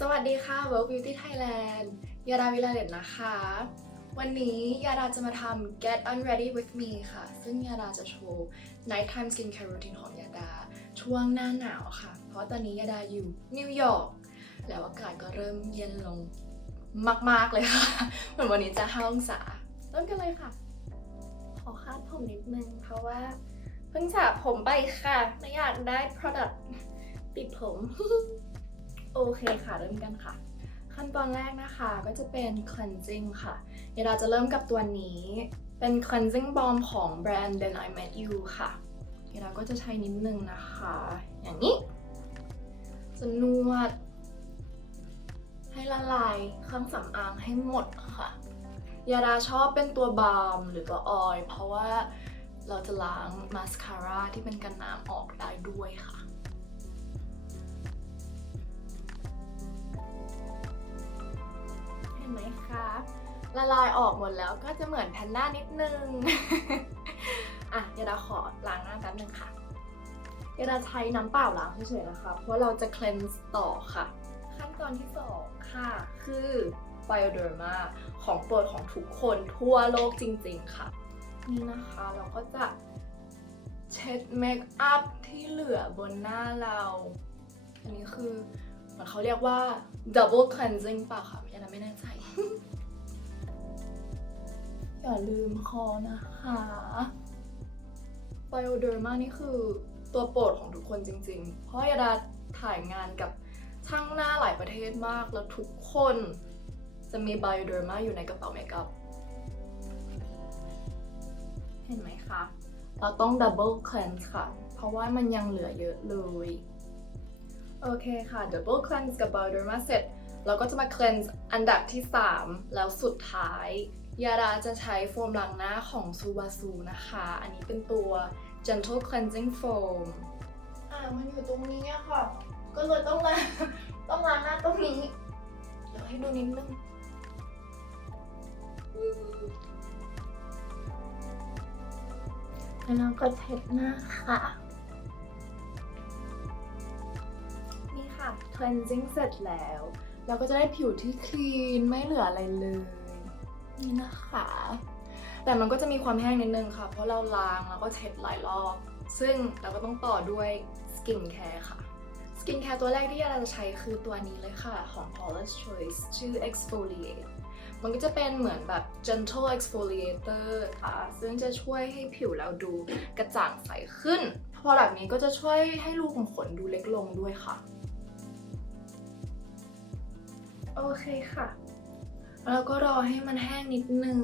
สวัสดีค่ะ World Beauty Thailand ยาดาวิลาเดตนะคะ วันนี้ยาดาจะมาทำ Get Unready with me ค่ะ ซึ่งยาดาจะโชว์ Nighttime Skincare Routine ของยาดา ช่วงหน้าหนาวค่ะ เพราะตอนนี้ยาดาอยู่นิวยอร์กแล้วอากาศก็เริ่มเย็นลงมาก ๆ เลยค่ะ เหมือนวันนี้จะ5องศา เริ่มกันเลยค่ะ ขอคาดผมนิดนึง เพราะว่า เพิ่งสระผมไปค่ะ ไม่อยากได้ product ติดผม โอเคค่ะ เริ่มกันค่ะ ขั้นตอนแรกนะคะก็จะเป็น cleansing ค่ะ เดี๋ยวเราจะเริ่มกับตัวนี้เป็น cleansing balm ของแบรนด์ Then I Met You ค่ะ เดี๋ยวเราก็จะใช้นิดนึงนะคะ อย่างนี้ จะนวด ให้ละลายเครื่องสำอางให้หมดค่ะยาดาชอบเป็นตัวบาล์มหรือตัวออย เพราะว่าเราจะล้างมาสคาร่าที่เป็นกันน้ำออกได้ด้วยค่ะ ไหมคะละลายออกหมดแล้วก็จะเหมือนแพนด้านิดนึง อะเดี๋ยวเราขอล้างหน้าแป๊บนึงค่ะ เดี๋ยวเราใช้น้ำเปล่าล้างเฉยๆนะคะ เพราะเราจะ cleanse ต่อค่ะ ขั้นตอนที่สองค่ะ คือ Bioderma ของโปรดของทุกคนทั่วโลกจริงๆค่ะ นี่นะคะเราก็จะเช็ดเมคอัพที่เหลือบนหน้าเรา อันนี้คือ เหมือนเขาเรียกว่า double cleansing เปล่าค่ะยังไม่แน่ใจ อย่าลืมคอนะคะ Bioderma นี่คือตัวโปรดของทุกคนจริง ๆ เพราะยาดาถ่ายงานกับช่างหน้าหลายประเทศมาก แล้วทุกคนจะมี Bioderma อยู่ในกระเป๋าเมคอัพ เห็นไหมคะ เราต้อง double cleanse ค่ะ เพราะว่ามันยังเหลือเยอะเลย โอเคค่ะ double cleanse กับ Bioderma เสร็จ เราก็จะมา cleanse อันดับที่ 3 แล้วสุดท้าย ยาดาจะใช้โฟมล้างหน้าของซูบาซูนะคะ อันนี้เป็นตัว gentle cleansing foam อ่ามันอยู่ตรงนี้อะค่ะ ก็เลยต้องล้างต้องล้างหน้าตรงนี้ เดี๋ยวให้ดูนิดนึงแล้วเราก็เช็ดหน้าค่ะ่ะ cleansing เสร็จแล้ว เราก็จะได้ผิวที่คลีนไม่เหลืออะไรเลย นี่นะคะ แต่มันก็จะมีความแห้งนิดนึงค่ะ เพราะเราล้างแล้วก็เช็ดหลายรอบ ซึ่งเราก็ต้องต่อด้วย skin care ค่ะ skin care ตัวแรกที่เราจะใช้คือตัวนี้เลยค่ะ ของ Paula's Choice ชื่อ exfoliate มันก็จะเป็นเหมือนแบบ gentle exfoliator ค่ะซึ่งจะช่วยให้ผิวเราดูกระจ่างใสขึ้น พอแบบนี้ก็จะช่วยให้รูขุมขนดูเล็กลงด้วยค่ะ โอเคค่ะ แล้วก็รอให้มันแห้งนิดนึง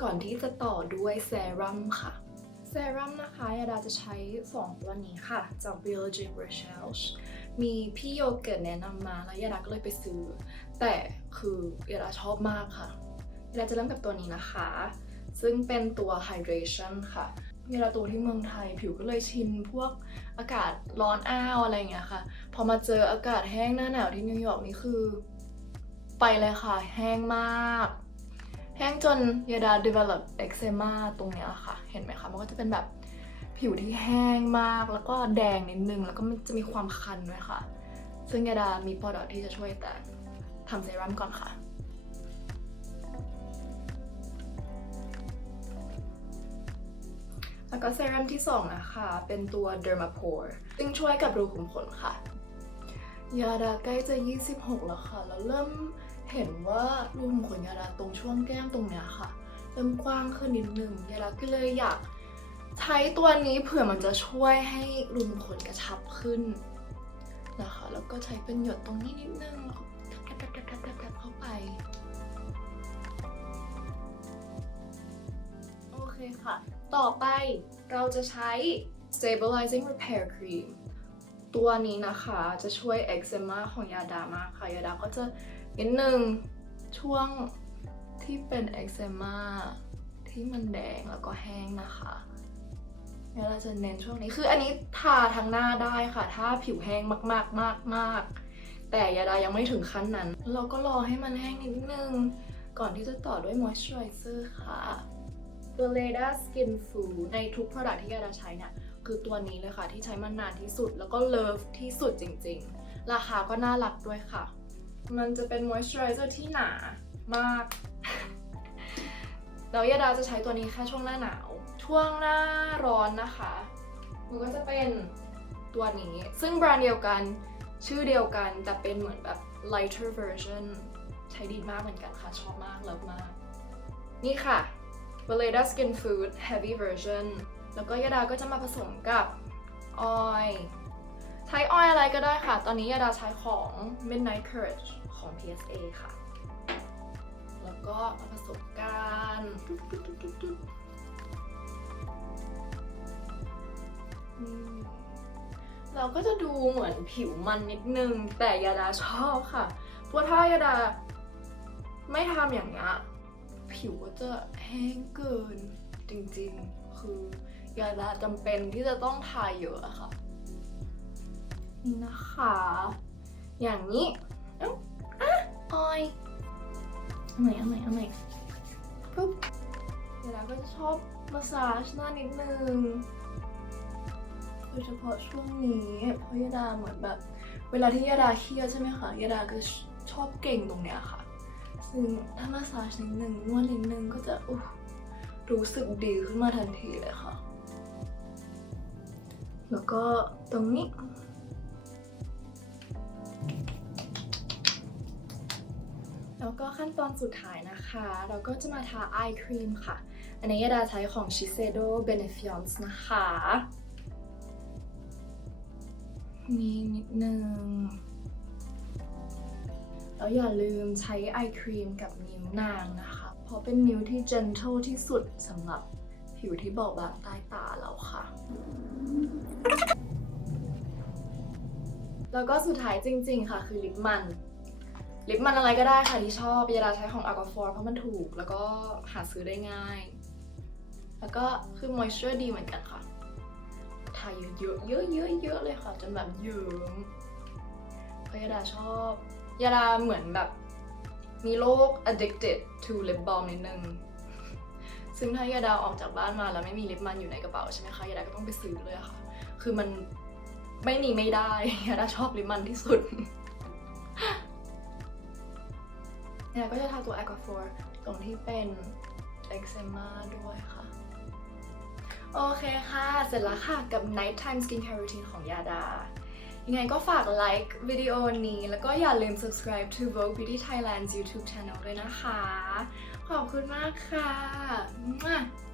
ก่อนที่จะต่อด้วยเซรั่มค่ะ เซรั่มนะคะยาดาจะใช้ 2 ตัวนี้ค่ะ จาก Biology Research มีพี่โยเกิร์ตแนะนำมาแล้วยาดาก็เลยไปซื้อ แต่คือยาดาชอบมากค่ะยาดาจะเริ่มกับตัวนี้นะคะ ซึ่งเป็นตัว Hydration ค่ะ ยาดาตัวที่เมืองไทย ผิวก็เลยชินพวกอากาศร้อนอ้าวอะไรอย่างเงี้ยค่ะ พอมาเจออากาศแห้งหน้าหนาวที่นิวยอร์กนี่คือ ไปเลยค่ะ แห้งมาก แห้งจนยาดา develop eczema ตรงเนี้ยค่ะ เห็นไหมคะมันก็จะเป็นแบบผิวที่แห้งมากแล้วก็แดงนิดนึง แล้วก็มันจะมีความคันด้วยค่ะ ซึ่งยาดามี product ที่จะช่วยแต่ทำเซรั่มก่อนค่ะ แล้วก็เซรั่มที่2นะคะ เป็นตัว Dermapore ซึ่งช่วยกับรูขุมขนค่ะ ยาดาใกล้จะ 26 แล้วค่ะ แล้วเริ่มเห็นว่ารูขุมขนยาดาตรงช่วงแก้มตรงเนี้ยค่ะ เริ่มกว้างขึ้นนิดนึง ยาดาก็เลยอยากใช้ตัวนี้เผื่อมันจะช่วยให้รูขุมขนกระชับขึ้นนะคะ แล้วก็ใช้เป็นหยดตรงนี้นิดนึงแล้วก็แทบๆๆๆเข้าไป เคค่ะ ต่อไปเราจะใช้ stabilizing repair cream ตัวนี้นะคะจะช่วย eczema ของยาดามากค่ะยาดาก็จะนิดนึงช่วงที่เป็น eczema ที่มันแดงแล้วก็แห้งนะคะยาดาจะเน้นช่วงนี้คืออันนี้ทาทั้งหน้าได้ค่ะ ถ้าผิวแห้งมากๆมากมากๆแต่ยาดายังไม่ถึงขั้นนั้น เราก็รอให้มันแห้งนิดนึง ก่อนที่จะต่อด้วย moisturizer ค่ะ ตัว Leda Skin Food ในทุก product ที่ยาดาใช้เนี่ยคือตัวนี้เลยค่ะที่ใช้มานานที่สุดแล้วก็เลิฟที่สุดจริงๆ ราคาก็น่ารักด้วยค่ะ มันจะเป็น moisturizer ที่หนามากแล้วยาดาจะใช้ตัวนี้แค่ช่วงหน้าหนาว ช่วงหน้าร้อนนะคะ มันก็จะเป็นตัวนี้ ซึ่งแบรนด์เดียวกันชื่อเดียวกันแต่เป็นเหมือนแบบ lighter version ใช้ดีมากเหมือนกันค่ะ ชอบมากเลิฟมาก นี่ค่ะ Veleda Skin Food Heavy Version แล้วก็ยาดาก็จะมาผสมกับออยใช้ออยอะไรก็ได้ค่ะ ตอนนี้ยาดาใช้ของ Midnight Courage ของ PSA ค่ะ แล้วก็มาผสมกันเราก็จะดูเหมือนผิวมันนิดนึง แต่ยาดาชอบค่ะ เพราะถ้ายาดาไม่ทำอย่างเงี้ย ผิวก็จะแห้งเกิน จริงๆ คือยาดาจำเป็นที่จะต้องทาเยอะอะค่ะ นี่นะคะ อย่างนี้อ้าอะออยเอาใหม่เอาใหม่เอาใหม่ปุ๊บยาดาก็จะชอบมาสาจหน้านิดนึงโดยเฉพาะช่วงนี้เพราะยาดาเหมือนแบบ เวลาที่ยาดาเครียดใช่ไหมคะยาดาก็ชอบเก่งตรงเนี้ยค่ะ ซึ่งถ้ามาสาจนิดนึงนวดนิดนึงก็จะรู้สึกดีขึ้นมาทันทีเลยค่ะ แล้วก็ตรงนี้แล้วก็ขั้นตอนสุดท้ายนะคะ เราก็จะมาทาไอครีมค่ะ อันนี้ยาดาใช้ของ Shiseido Benefiance นะคะ มีนิดนึง แล้วอย่าลืมใช้ไอครีมกับนิ้วนางนะคะ เพราะเป็นนิ้วที่ gentle ที่สุดสำหรับผิวที่บาบบางใต้ตาเราค่ะ แล้วก็สุดท้ายจริง ๆ ค่ะ คือลิปมันลิปมันอะไรก็ได้ค่ะที่ชอบยาดาใช้ของ Aquaphor เพราะมันถูก แล้วก็หาซื้อได้ง่าย แล้วก็คือ moisture ดีเหมือนกันค่ะทาเยอะๆเยอะๆเยอะเลยค่ะ จนแบบเยิ้มเพราะยาดาชอบ ยาดาเหมือนแบบมีโรค addicted to lip balm นิดนึง ซึ่งถ้ายาดาออกจากบ้านมาแล้วไม่มีลิปมันอยู่ในกระเป๋าใช่ไหมคะยาดาก็ต้องไปซื้อเลยค่ะ คือมันไม่มีไม่ได้ยาดาชอบลิปมันที่สุดยาดาก็จะทาตัว Aquaphor ตรงที่เป็น eczema ด้วยค่ะ โอเคค่ะ เสร็จแล้วค่ะกับ nighttime skincare routine ของยาดา ยังไงก็ฝากไลค์วิดีโอนี้ แล้วก็อย่าลืม subscribe to Vogue Beauty Thailand's YouTube channel ด้วยนะคะ ขอบคุณมากค่ะ